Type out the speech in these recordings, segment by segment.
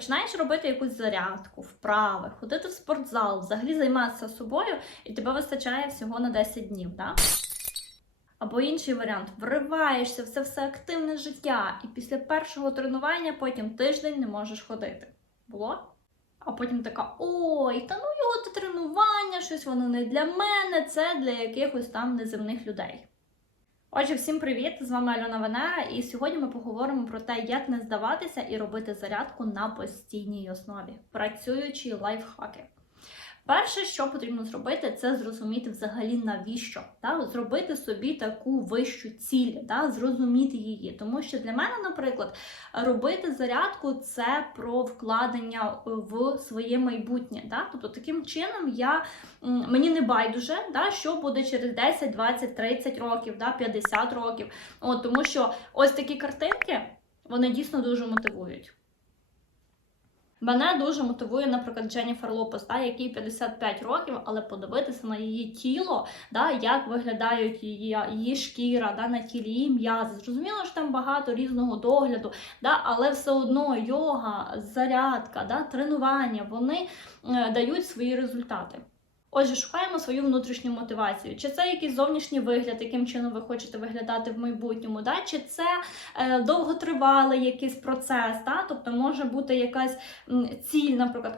починаєш робити якусь зарядку, вправи, ходити в спортзал, взагалі займатися собою, і тебе вистачає всього на 10 днів, так? Або інший варіант вриваєшся в це все активне життя, і після першого тренування потім тиждень не можеш ходити. Було? А потім така: ой, та ну його те тренування, щось воно не для мене, це для якихось там неземних людей. Отже, всім привіт! З вами Альона Венера, і сьогодні ми поговоримо про те, як не здаватися і робити зарядку на постійній основі, працюючі лайфхаки. Перше, що потрібно зробити, це зрозуміти взагалі навіщо. Да? Зробити собі таку вищу ціль, да? зрозуміти її. Тому що для мене, наприклад, робити зарядку це про вкладення в своє майбутнє. Да? Тобто, таким чином я, мені не байдуже, да? що буде через 10, 20, 30 років, да? 50 років. От, тому що ось такі картинки вони дійсно дуже мотивують. Мене дуже мотивує, наприклад, Дженніфер Лопес, да, якій 55 років, але подивитися на її тіло, да, як виглядають її, її шкіра да, на тілі, її м'язи. Зрозуміло, що там багато різного догляду, да, але все одно йога, зарядка, да, тренування вони е, дають свої результати. Отже, шукаємо свою внутрішню мотивацію. Чи це якийсь зовнішній вигляд, яким чином ви хочете виглядати в майбутньому, да? чи це е, довготривалий якийсь процес, да? тобто може бути якась ціль, наприклад,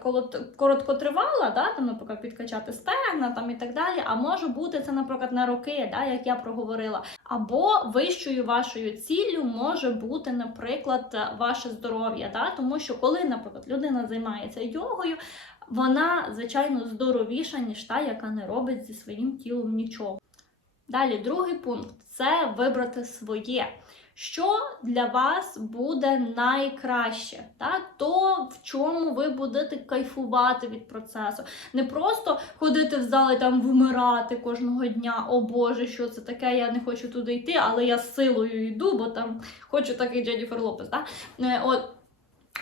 короткотривала, да? там, наприклад, підкачати стегна там, і так далі. А може бути це, наприклад, на роки, да? як я проговорила. Або вищою вашою ціллю може бути, наприклад, ваше здоров'я. Да? Тому що коли, наприклад, людина займається йогою, вона, звичайно, здоровіша, ніж та, яка не робить зі своїм тілом нічого. Далі, другий пункт це вибрати своє. Що для вас буде найкраще, та? то в чому ви будете кайфувати від процесу. Не просто ходити в зал і там вмирати кожного дня. О Боже, що це таке? Я не хочу туди йти, але я з силою йду, бо там хочу такий Дженніфер Лопес. Та? Е, От,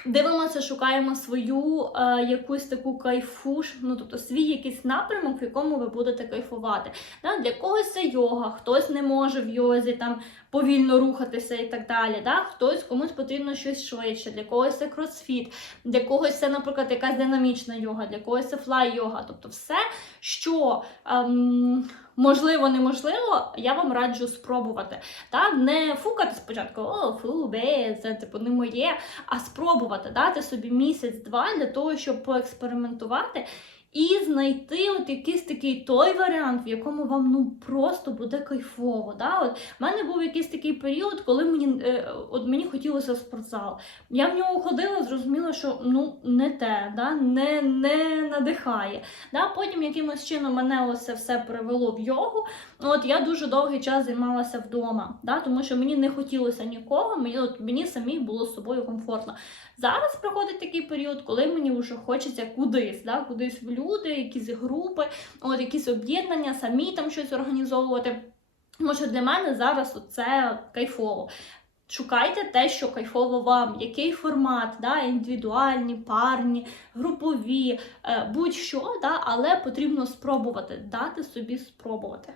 Дивимося, шукаємо свою е, якусь таку кайфуш, ну тобто свій якийсь напрямок, в якому ви будете кайфувати. Да? Для когось це йога, хтось не може в йозі там повільно рухатися і так далі. Да? Хтось комусь потрібно щось швидше, для когось це кросфіт, для когось це, наприклад, якась динамічна йога, для когось це флай-йога. Тобто все, що ем, можливо, неможливо, я вам раджу спробувати. Та? Не фукати спочатку, о, фу, бе, це типу не моє, а спробувати дати собі місяць-два для того, щоб поекспериментувати. І знайти от якийсь такий той варіант, в якому вам ну просто буде кайфово. Да? От в мене був якийсь такий період, коли мені е, от мені хотілося спортзал. Я в нього ходила, зрозуміла, що ну не те, да? не, не надихає. Да? Потім якимось чином мене це все привело в йогу. От я дуже довгий час займалася вдома, да? тому що мені не хотілося нікого, мені от мені самій було з собою комфортно. Зараз приходить такий період, коли мені вже хочеться кудись, да? кудись в люди, якісь групи, от якісь об'єднання, самі там щось організовувати. Що для мене зараз це кайфово. Шукайте те, що кайфово вам, який формат, да, індивідуальні, парні, групові, е, будь-що, да, але потрібно спробувати, дати собі спробувати.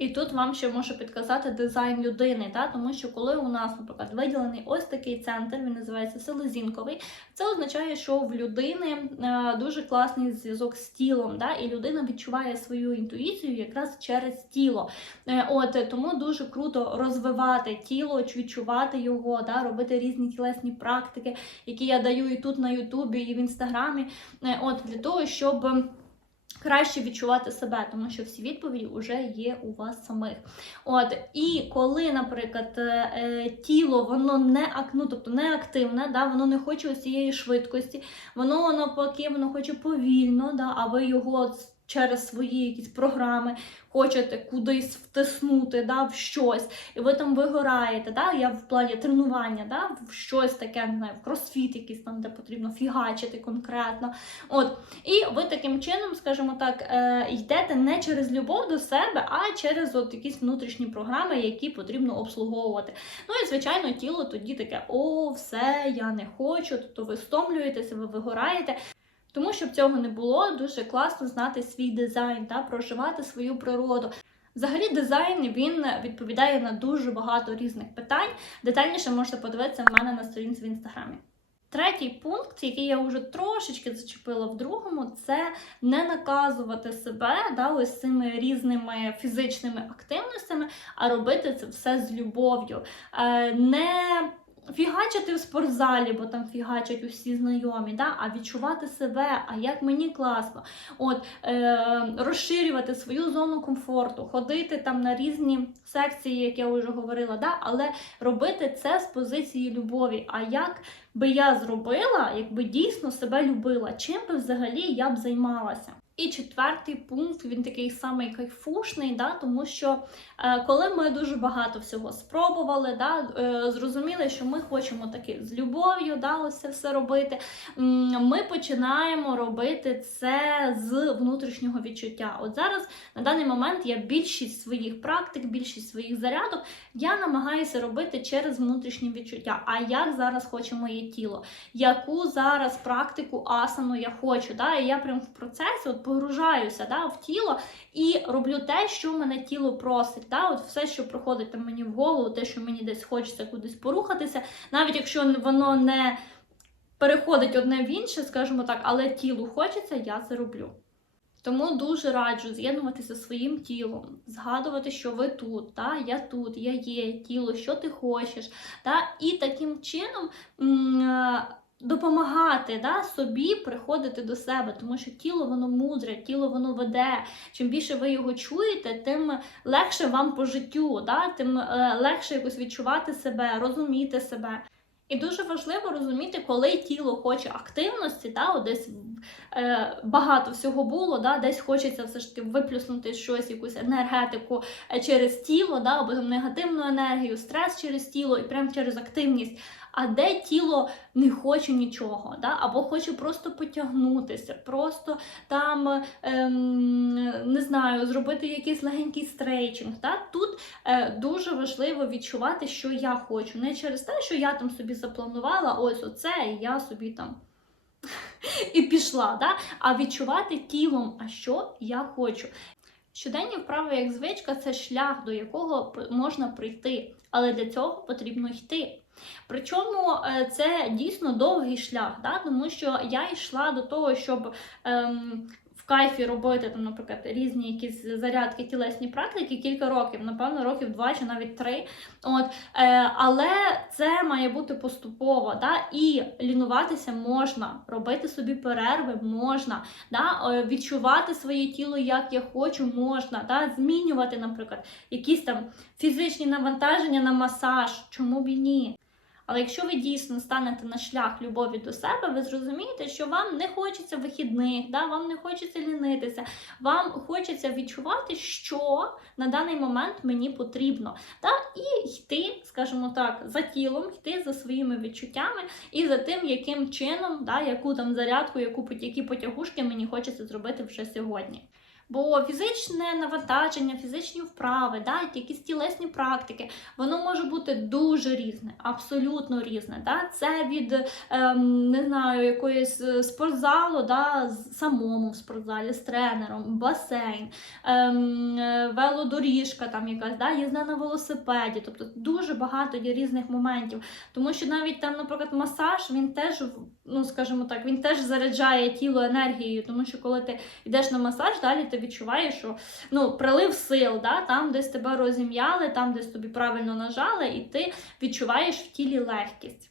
І тут вам ще може підказати дизайн людини, да? тому що коли у нас, наприклад, виділений ось такий центр, він називається селезінковий, це означає, що в людини е, дуже класний зв'язок з тілом, да? і людина відчуває свою інтуїцію якраз через тіло. Е, от Тому дуже круто розвивати тіло, відчувати його, да? робити різні тілесні практики, які я даю і тут на Ютубі, і в інстаграмі, е, от для того, щоб. Краще відчувати себе, тому що всі відповіді вже є у вас самих. От і коли, наприклад, е, тіло воно не ну, тобто не активне, да, воно не хоче усієї швидкості, воно навпаки, воно хоче повільно, да, а ви його через свої якісь програми хочете кудись втиснути, да, в щось, і ви там вигораєте. Да, Я в плані тренування, да, в щось таке, не знаю, в кросфіт, якийсь там, де потрібно фігачити конкретно. От. І ви таким чином, скажімо так, е, йдете не через любов до себе, а через от якісь внутрішні програми, які потрібно обслуговувати. Ну і, звичайно, тіло тоді таке: о, все, я не хочу, тобто ви стомлюєтеся, ви вигораєте. Тому, щоб цього не було, дуже класно знати свій дизайн та проживати свою природу. Взагалі, дизайн він відповідає на дуже багато різних питань. Детальніше можете подивитися в мене на сторінці в інстаграмі. Третій пункт, який я вже трошечки зачепила в другому, це не наказувати себе да, ось цими різними фізичними активностями, а робити це все з любов'ю. Е, не фігачити в спортзалі, бо там фігачать усі знайомі, да? а відчувати себе, а як мені класно. От, е, Розширювати свою зону комфорту, ходити там на різні секції, як я вже говорила, да? але робити це з позиції любові. А як би я зробила, якби дійсно себе любила, чим би взагалі я б займалася? І четвертий пункт він такий самий кайфушний, да, тому що е, коли ми дуже багато всього спробували, да, е, зрозуміли, що ми хочемо таки з любов'ю да, це все робити. Ми починаємо робити це з внутрішнього відчуття. От зараз на даний момент я більшість своїх практик, більшість своїх зарядок я намагаюся робити через внутрішнє відчуття. А як зараз хоче моє тіло? Яку зараз практику асану я хочу? Да? І я прям в процесі от погружаюся да, в тіло і роблю те, що мене тіло просить. Да? От все, що проходить там мені в голову, те, що мені десь хочеться кудись порухатися, навіть якщо воно не переходить одне в інше, скажімо так, але тілу хочеться, я це роблю. Тому дуже раджу з'єднуватися зі своїм тілом, згадувати, що ви тут, та, я тут, я є, тіло, що ти хочеш. Та, і таким чином м, допомагати да, собі приходити до себе, тому що тіло воно мудре, тіло воно веде. Чим більше ви його чуєте, тим легше вам по життю, да, тим е, легше якось відчувати себе, розуміти себе. І дуже важливо розуміти, коли тіло хоче активності, да, от десь е, багато всього було, да, десь хочеться все ж таки виплюснути щось, якусь енергетику е, через тіло, да, або там негативну енергію, стрес через тіло і прямо через активність. А де тіло не хоче нічого, да? або хоче просто потягнутися, просто там ем, не знаю, зробити якийсь легенький стрейчинг. Да? Тут е, дуже важливо відчувати, що я хочу. Не через те, що я там собі запланувала, ось оце, і я собі там. І пішла, да? а відчувати тілом, а що я хочу. Щоденні вправи як звичка це шлях, до якого можна прийти, але для цього потрібно йти. Причому е, це дійсно довгий шлях, да? тому що я йшла до того, щоб ем, кайфі робити, там, наприклад, різні якісь зарядки, тілесні практики кілька років, напевно, років два чи навіть три. От, е, Але це має бути поступово. Да? І лінуватися можна, робити собі перерви можна, да? відчувати своє тіло, як я хочу, можна, да? змінювати, наприклад, якісь там фізичні навантаження на масаж, чому б і ні. Але якщо ви дійсно станете на шлях любові до себе, ви зрозумієте, що вам не хочеться вихідних, да, вам не хочеться лінитися, вам хочеться відчувати, що на даний момент мені потрібно. Да, І йти, скажімо так, за тілом, йти за своїми відчуттями і за тим, яким чином, да, яку там зарядку, яку, які потягушки мені хочеться зробити вже сьогодні. Бо фізичне навантаження, фізичні вправи, да, якісь тілесні практики, воно може бути дуже різне, абсолютно різне. Да? Це від ем, не знаю, якоїсь е, спортзалу, да, самому в спортзалі з тренером, басейн, ем, е, велодоріжка, там якась да, їзда на велосипеді. Тобто дуже багато є різних моментів. Тому що навіть там, наприклад, масаж він теж, ну скажімо так, він теж заряджає тіло енергією, тому що коли ти йдеш на масаж, далі ти відчуваєш, що ну, прилив сил, да? там десь тебе розім'яли, там десь тобі правильно нажали, і ти відчуваєш в тілі легкість.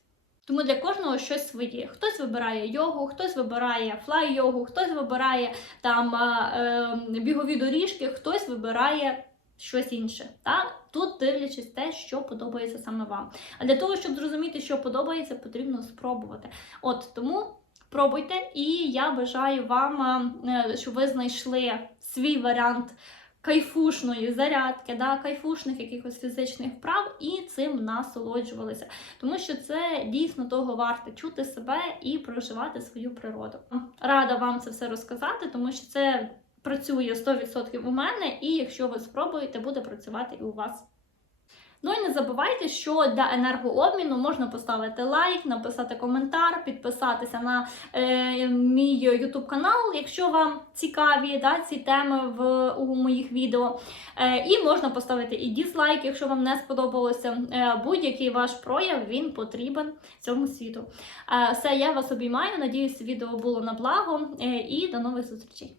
Тому для кожного щось своє. Хтось вибирає йогу, хтось вибирає флай-йогу, хтось вибирає там е, бігові доріжки, хтось вибирає щось інше. Так? Тут дивлячись те, що подобається саме вам. А для того, щоб зрозуміти, що подобається, потрібно спробувати. От тому. Пробуйте, і я бажаю вам, е, щоб ви знайшли свій варіант кайфушної зарядки, да, кайфушних якихось фізичних вправ і цим насолоджувалися. Тому що це дійсно того варте чути себе і проживати свою природу. Рада вам це все розказати, тому що це працює 100% у мене, і якщо ви спробуєте, буде працювати і у вас. Ну і не забувайте, що для енергообміну можна поставити лайк, написати коментар, підписатися на е, мій YouTube канал, якщо вам цікаві да, ці теми в у моїх відео. Е, і можна поставити і дізлайк, якщо вам не сподобалося. Е, будь-який ваш прояв він потрібен цьому світу. Е, все, я вас обіймаю. Надіюсь, відео було на благо е, і до нових зустрічей.